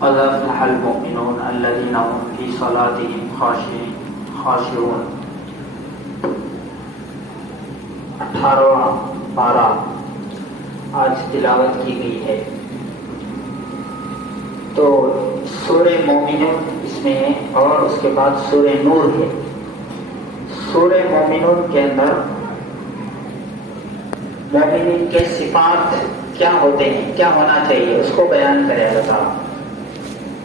قد أفلح المؤمنون الذين هم في صلاتهم خاشعون. 18واں پارہ آج تلاوت کی گئی ہے. تو سورہ مومنون اس میں ہے اور اس کے بعد سورہ نور ہے. سورہ مومنون کے اندر مومنین کے صفات کیا ہوتے ہیں، کیا ہونا چاہیے، اس کو بیان کرے اللہ تعالیٰ.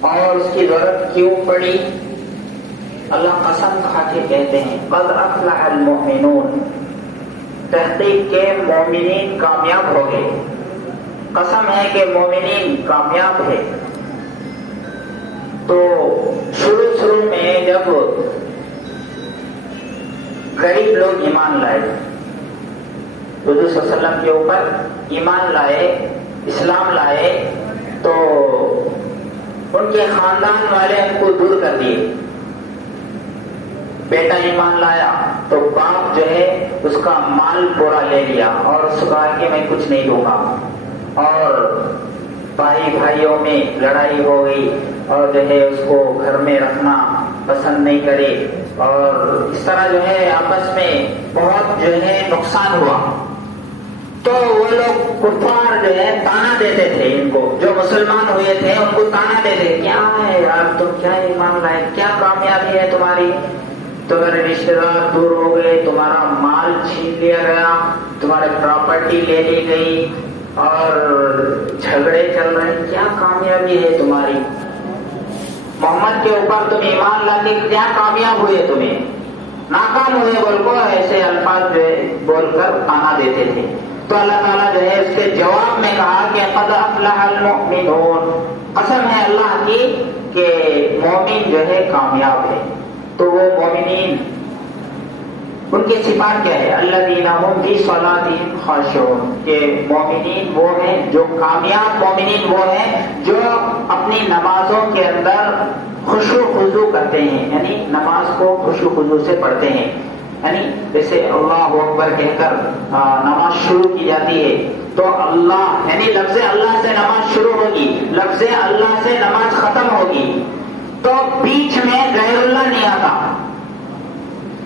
اور اس کی ضرورت کیوں پڑی، اللہ قسم کھا کے کہتے ہیں قد افلح المؤمنون، تحقیق کے مومنین کامیاب ہو گئے. قسم ہے کہ مومنین کامیاب ہے. تو شروع میں جب غریب لوگ ایمان لائے، حضور صلی اللہ علیہ وسلم کے اوپر ایمان لائے، اسلام لائے، تو ان کے خاندان والے ان کو دور کر دیے. بیٹا ایمان لایا تو باپ جو ہے اس کا مال پورا لے لیا اور اس کو کہا کہ میں کچھ نہیں دوں گا. اور بھائیوں میں لڑائی ہو گئی اور جو ہے اس کو گھر میں رکھنا پسند نہیں کرے، اور اس طرح جو ہے آپس میں بہت جو ہے نقصان ہوا. تو وہ لوگ کفار جو ہے تانا دیتے تھے ان کو، جو مسلمان ہوئے تھے ان کو تانا دیتے، کیا ہے یار تم کیا ایمان لائے، کیا کامیابی ہے تمہاری، تمہارے رشتے دار دور ہو گئے، تمہارا مال چھین لیا گیا، تمہاری پراپرٹی لے لی گئی اور جھگڑے چل رہے ہیں، کیا کامیابی ہے تمہاری، محمد کے اوپر تم ایمان لا کے کیا کامیاب ہوئے، تمہیں ناکام ہوئے بول کو ایسے الفاظ جو ہے بول کر تانا دیتے تھے. تو اللہ تعالیٰ جو ہے اس کے جواب میں کہا کہ قد افلح المؤمنون، قسم ہے اللہ کی کہ مومن جو ہے کامیاب ہے. تو وہ مومنین ان کی صفات کیا ہے، الذین هم فی صلاتهم خاشعون، کہ مومنین وہ ہیں جو کامیاب مومنین وہ ہیں جو اپنی نمازوں کے اندر خشوع خضوع کرتے ہیں، یعنی نماز کو خشوع خضوع سے پڑھتے ہیں. یعنی جیسے اللہ اکبر کہہ کر نماز شروع کی جاتی ہے تو اللہ یعنی لفظ اللہ سے نماز شروع ہوگی، لفظ اللہ سے نماز ختم ہوگی، تو بیچ میں غیر اللہ نہیں آتا.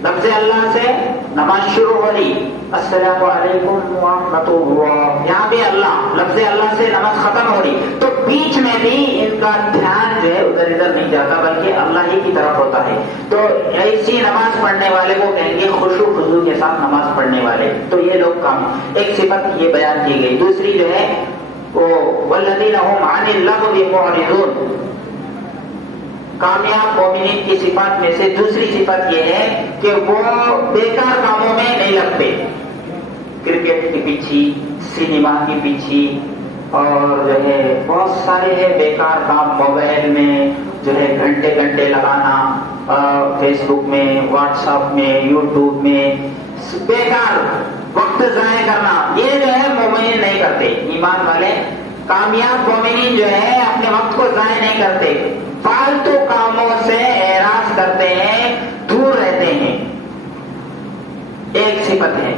لفظ اللہ سے نماز شروع ہو رہی، السلام علیکم ورحمۃ اللہ، یہاں بھی اللہ، لفظ اللہ سے نماز ختم ہو رہی، تو بیچ میں بھی ان کا دھیان جو ہے ادھر ادھر نہیں جاتا بلکہ اللہ ہی کی طرف ہوتا ہے. تو ایسی نماز پڑھنے والے کو کہیں گے خشوع خضوع کے ساتھ نماز پڑھنے والے. تو یہ لوگ کام، ایک صفت یہ بیان کی گئی. دوسری جو ہے وہ والذین هم عن اللغو معرضون، کامیاب مومنین کی صفات میں سے دوسری صفت یہ ہے کہ وہ بیکار کاموں میں نہیں لگتے، کرکٹ کے پیچھے، سنیما کے پیچھے، اور جو ہے بہت سارے ہے بیکار کام، موبائل میں جو ہے گھنٹے گھنٹے لگانا، فیس بک میں، واٹس ایپ میں، یوٹیوب میں، بیکار وقت ضائع کرنا، یہ جو ہے مومنین نہیں کرتے. ایمان والے کامیاب مومنین جو ہے اپنے وقت کو ضائع نہیں کرتے، فالتو کاموں سے اعراض کرتے ہیں، دور رہتے ہیں. ایک صفت ہے.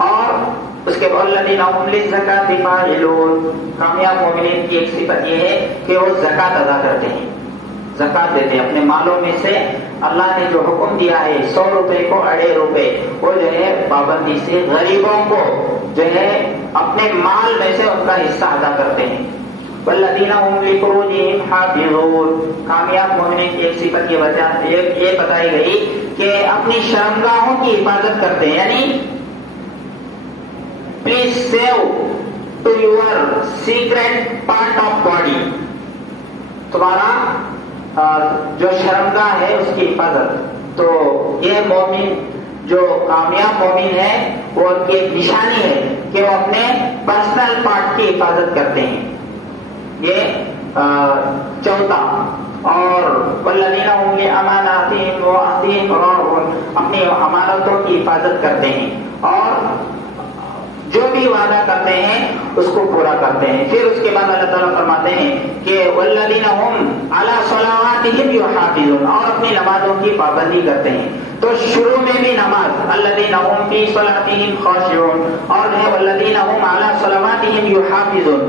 اور اس کے بعد الذین هم للزکاۃ فاعلون، کامیاب مومنین کی ایک صفت یہ ہے کہ وہ زکوٰۃ ادا کرتے ہیں، زکوٰۃ دیتے ہیں اپنے مالوں میں سے. اللہ نے جو حکم دیا ہے 100 روپے کو 2.5 روپے، وہ جو ہے پابندی سے غریبوں کو جو ہے اپنے مال میں سے ان کا حصہ ادا کرتے ہیں. والذین هم لفروجهم حافظون، کامیاب مومنین کی ایک صفت یہ بتائی گئی کہ اپنی شرمگاہوں کی حفاظت کرتے ہیں. یعنی please save to your secret part of body, تمہارا جو شرمگاہ ہے اس کی حفاظت. تو یہ مومن جو کامیاب مومن ہے وہ ان کی ایک نشانی ہے کہ وہ اپنے پرسنل پارٹ کی حفاظت کرتے ہیں. یہ چوتھا. اور والذین هم لأماناتهم وعهدهم راعون، اپنی امانتوں کی حفاظت کرتے ہیں اور جو بھی وعدہ کرتے ہیں اس کو پورا کرتے ہیں. پھر اس کے بعد اللہ تعالیٰ فرماتے ہیں کہ والذین هم علی صلواتہم یحافظون، اور اپنی نمازوں کی پابندی کرتے ہیں. تو شروع میں بھی نماز الذین هم فی صلاتہم خاشعون، اور ہے والذین هم علی صلواتہم یحافظون،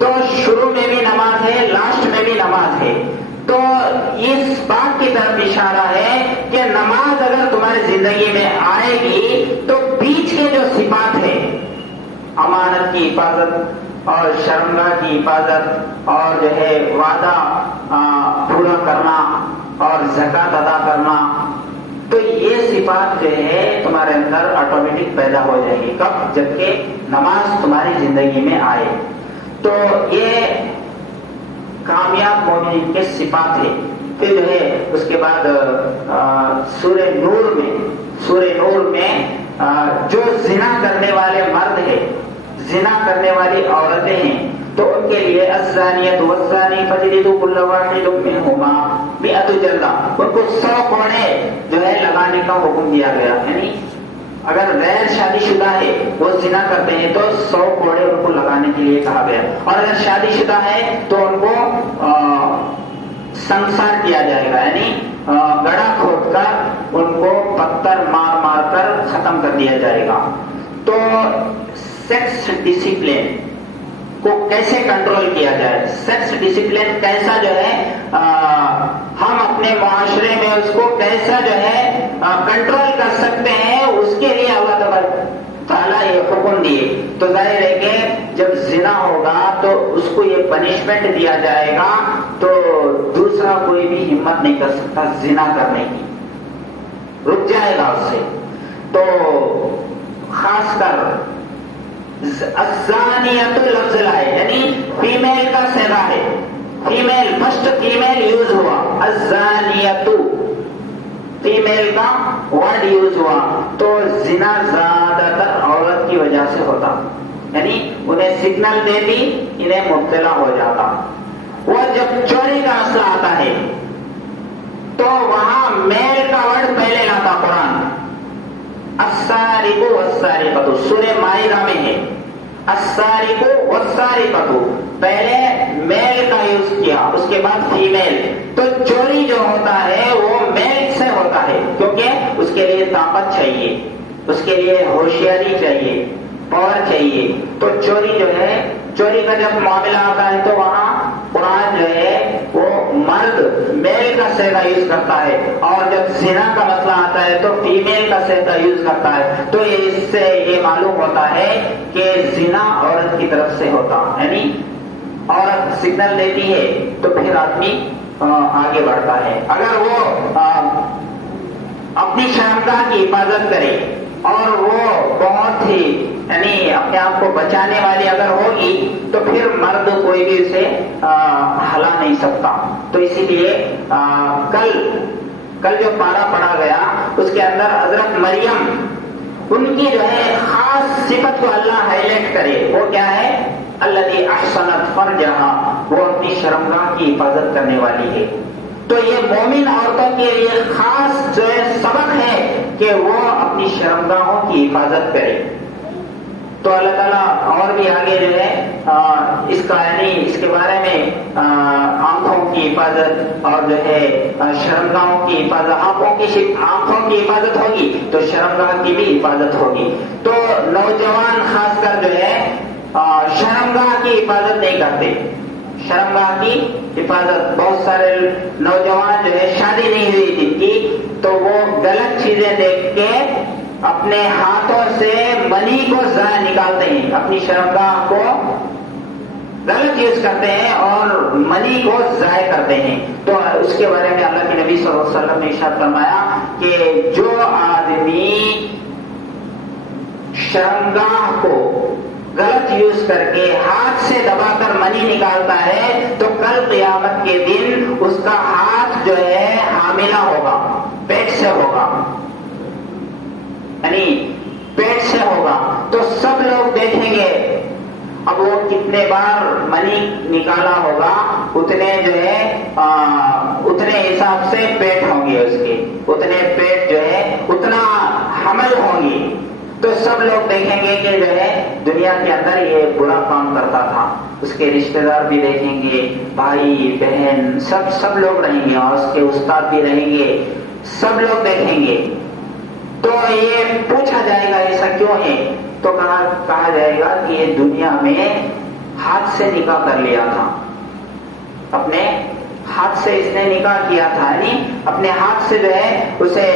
تو شروع میں بھی نماز ہے، لاسٹ میں بھی نماز ہے. تو اس بات کی طرف اشارہ ہے کہ نماز اگر تمہاری زندگی میں آئے گی تو بیچ کے جو صفات ہے، امانت کی حفاظت اور شرمگاہ کی حفاظت اور جو ہے وعدہ پورا کرنا اور زکوٰۃ ادا کرنا، تو یہ صفات جو ہے تمہارے اندر آٹومیٹک پیدا ہو جائے گی. کب؟ جبکہ نماز تمہاری زندگی میں آئے. تو یہ کامیاب مومنین کے صفات ہے. پھر جو ہے اس کے بعد سورہ نور میں جو زنا کرنے والے مرد ہیں، زنا کرنے والی عورتیں ہیں، تو ان کے لیے الزانیۃ والزانی فجلدوا کل واحد منہما مئۃ جلدہ، ان کو 100 کوڑے جو ہے لگانے کا حکم دیا گیا. یعنی اگر غیر شادی شدہ ہے وہ زنا کرتے ہیں تو 100 کوڑے ان کو لگانے کے لیے کہا گیا، اور اگر شادی شدہ ہے تو ان کو سنسار کیا جائے گا، یعنی گڑھا کھود کر ان کو پتھر مار کر ختم کر دیا جائے گا. تو سیکس ڈسپلن کو کیسے کنٹرول کیا جائے، سیکس ڈسپلن کیسا جو ہے ہم اپنے معاشرے میں اس کو کیسا جو ہے کنٹرول کر سکتے ہیں، اس کے لیے اللہ تعالیٰ یہ حکم دیے. تو ظاہر ہے کہ جب زنا ہوگا تو اس کو یہ پنشمنٹ دیا جائے گا، تو دوسرا کوئی بھی ہمت نہیں کر سکتا زنا کرنے کی، رک جائے گا اس سے. تو خاص کر الزانیۃ لفظ لائے، یعنی فیمیل کا صیغہ ہے، فیمیل فرسٹ فیمیل یوز ہوا، الزانیۃ فیمیل کا ورڈ یوز ہوا. تو زنا زیادہ تر عورت کی وجہ سے ہوتا، یعنی انہیں سگنل دیتی، انہیں مبتلا ہو جاتا. وہ جب چوری کا مسئلہ آتا ہے تو وہاں میل کا ورڈ پہلے لاتا قرآن. السارق والسارقۃ سورہ مائدہ میں ہے، السارق والسارقۃ پہلے میل کا یوز کیا، اس کے بعد فیمیل. تو چوری جو ہوتا ہے وہ میل سے ہوتا ہے، کیونکہ اس کے لیے طاقت چاہیے، اس کے لیے ہوشیاری چاہیے، پاور چاہیے. تو چوری جو ہے، چوری کا جب معاملہ آتا ہے تو وہاں قرآن جو ہے وہ مرد میل کا صیغہ یوز کرتا ہے، اور جب زنا کا مسئلہ آتا ہے تو فیمیل کا صیغہ یوز کرتا ہے. تو اس سے یہ معلوم ہوتا ہے کہ زنا عورت کی طرف سے ہوتا، یعنی عورت سگنل دیتی ہے تو پھر آدمی آگے بڑھتا ہے. اگر وہ اپنی شرمگاہ کی حفاظت کرے اور وہ بہت ہی یعنی اپنے آپ کو بچانے والی اگر ہوگی تو پھر مرد کوئی بھی اسے ہلا نہیں سکتا. تو اسی لیے کل جو پارا پڑھا گیا اس کے اندر حضرت مریم، ان کی جو ہے خاص صفت کو اللہ ہائی لائٹ کرے، وہ کیا ہے؟ الذی احسنت فرجہا، وہ اپنی شرمگاہ کی حفاظت کرنے والی ہے. تو یہ مومن عورتوں کے لیے خاص جو ہے سبق ہے کہ وہ اپنی شرمگاہوں کی حفاظت کرے. تو اللہ تعالیٰ اور بھی آگے جو ہے اس کا یعنی اس کے بارے میں آنکھوں کی حفاظت اور جو ہے شرمگاہوں کی حفاظت، آنکھوں کی حفاظت ہوگی تو شرمگاہ کی بھی حفاظت ہوگی. تو نوجوان خاص کر جو ہے شرمگاہ کی حفاظت نہیں کرتے. شرمگاہ کی حفاظت، بہت سارے نوجوان جو ہے شادی نہیں ہوئی جن کی، تو وہ غلط چیزیں دیکھ کے اپنے ہاتھوں سے منی کو ضائع نکالتے ہیں، اپنی شرمگاہ کو غلط یوز کرتے ہیں اور منی کو ضائع کرتے ہیں. تو اس کے بارے میں اللہ کے نبی صلی اللہ علیہ وسلم نے ارشاد فرمایا کہ جو آدمی شرمگاہ کو غلط یوز کر کے ہاتھ سے دبا کر منی نکالتا ہے تو کل قیامت کے دن اس کا ہاتھ جو ہے حاملہ ہوگا، پیٹ سے ہوگا، یعنی پیٹ سے ہوگا. تو سب لوگ دیکھیں گے اب وہ کتنے بار منی نکالا ہوگا، اتنے جو ہے اتنے حساب سے پیٹ ہوں گے اس کے، اتنے پیٹ جو ہے اتنا حمل ہوں گے. تو سب لوگ دیکھیں گے کہ جو ہے دنیا کے اندر یہ برا کام کرتا تھا، اس کے رشتہ دار بھی دیکھیں گے، بھائی بہن سب لوگ رہیں گے، اور اس کے استاد بھی رہیں گے، سب لوگ دیکھیں گے۔ تو یہ پوچھا جائے گا ایسا کیوں ہے؟ تو کہا جائے گا کہ یہ دنیا میں ہاتھ سے نکاح کر لیا تھا، اپنے ہاتھ سے اس نے نکاح کیا تھا، یعنی اپنے ہاتھ سے جو ہے اسے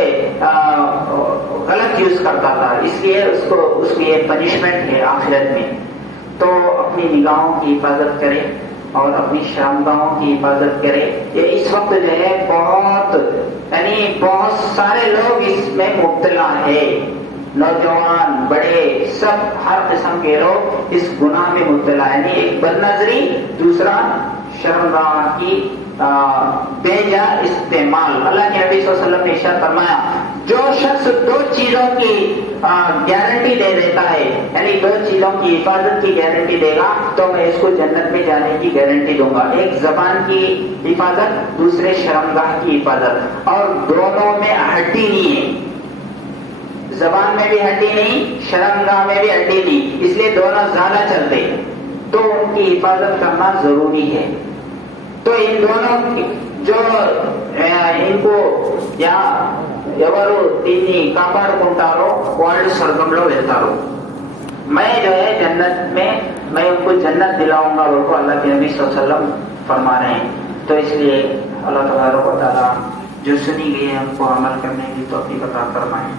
غلط یوز کرتا تھا، اس لیے اس کی یہ پنشمنٹ ہے آخرت میں۔ تو اپنی نگاہوں کی حفاظت کرے اور اپنی شرمگاہوں کی حفاظت کرے۔ یہ اس وقت جو ہے بہت سارے لوگ اس میں مبتلا ہے، نوجوان بڑے سب ہر قسم کے لوگ اس گناہ میں مبتلا ہے، یعنی ایک بد نظری، دوسرا شرمگاہ کی بے جا استعمال۔ اللہ کے نبی صلی اللہ علیہ وسلم نے ارشاد فرمایا، جو شخص دو چیزوں کی گارنٹی دے دیتا ہے، یعنی دو چیزوں کی حفاظت کی گارنٹی دے گا تو میں اس کو جنت میں جانے کی گارنٹی دوں گا۔ ایک زبان کی حفاظت، دوسرے شرمگاہ کی حفاظت، اور دونوں میں ہڈی نہیں ہے، زبان میں بھی ہڈی نہیں، شرمگاہ میں بھی ہڈی نہیں، اس لیے دونوں زیادہ چلتے، تو ان کی حفاظت کرنا ضروری ہے۔ تو ان دونوں جو ان کو ఎవరు దీన్ని కాపాడుకుంటారో వాళ్ళు స్వర్గంలో వెళ్తారు। میں جو ہے جنت میں میں ان کو جنت دلاؤں گا، وہ اللہ کے نبی صلی اللہ علیہ وسلم فرما رہے ہیں۔ تو اس لیے اللہ تبارک و تعالیٰ جو سنی گئی ہے ہم کو عمل کرنے کی توفیق عطا فرمائیں۔